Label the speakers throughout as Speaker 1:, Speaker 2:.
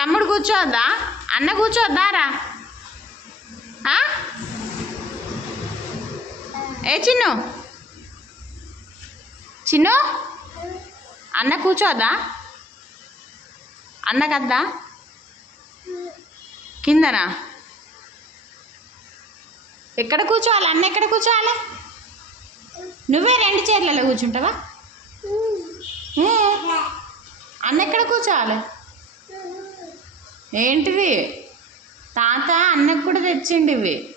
Speaker 1: తమ్ముడు కూర్చోద్దా? అన్న కూర్చోద్దారా ఏ చిన్ను? చిన్ను? అన్న కూర్చోదా అన్న కద్దా? కిందనా? ఎక్కడ కూర్చోవాలి? అన్న ఎక్కడ కూర్చోవాలి? నువ్వే రెండు చీరలలో కూర్చుంటావా? అన్న ఎక్కడ కూర్చోవాలి? ఏంటిది? తాత అన్నకు కూడా తెచ్చిండి ఇవి.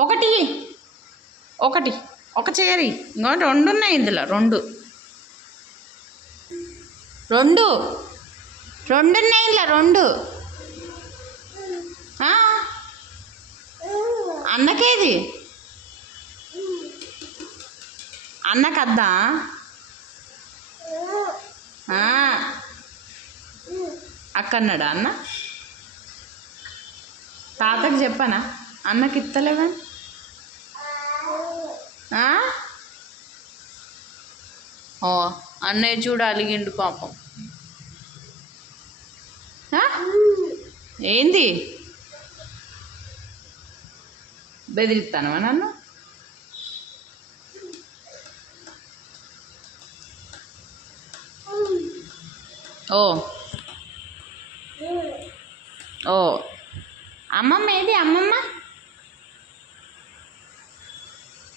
Speaker 1: ఒకటి. ఒకటి. ఒక చేరి. ఇంకో రెండు ఉన్నాయి ఇందులో. రెండు. రెండు. రెండు ఉన్నాయి ఇందులో. రెండు. అన్నకేది అన్నకద్దా? అక్కన్నాడా అన్న? తాతకి చెప్పనా? అన్నకి ఇత్తలేవని ఓ అన్నయ్య చూడు అలిగిండు పాపం. ఏంది? బెదిరిస్తానవా నన్ను? ఓ ఓ. అమ్మమ్మ ఏది? అమ్మమ్మ?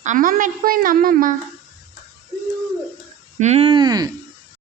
Speaker 1: అమ్మమ్మ ఎట్టిపోయింది అమ్మమ్మ? మ్మ్.